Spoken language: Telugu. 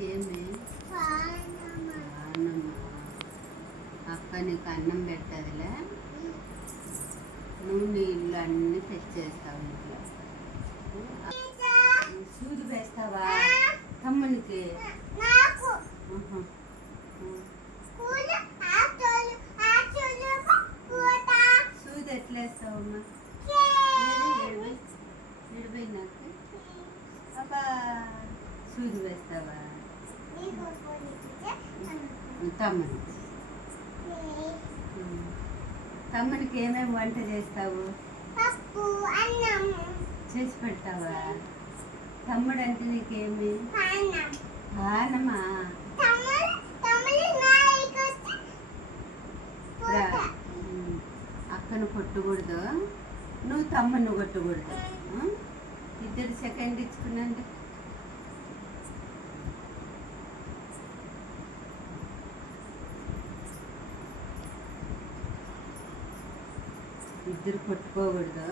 నీకేమి అన్నమ్మా అక్క నీకు అన్నం పెట్టదులే, నువ్వు నీ ఇల్లు అన్నీ తెచ్చేస్తావు ఇంట్లో. సూది వేస్తావా తమ్మునికి? సూది ఎట్లా వేస్తావమ్మా? విడిపోయి నాకు అబ్బా సూది వేస్తావా తమ్మునికి? తమ్మునికి ఏమేమి వంట చేస్తావు? చేసి పెడతావా? తమ్ముడు అంటే నీకేమి? పానమా? అక్కను కొట్టకూడదు, నువ్వు తమ్ముని కొట్టకూడదు. ఇద్దరు సెకండ్ ఇచ్చుకున్నాండి. ఇద్దరు కొట్టుకోకూడదు.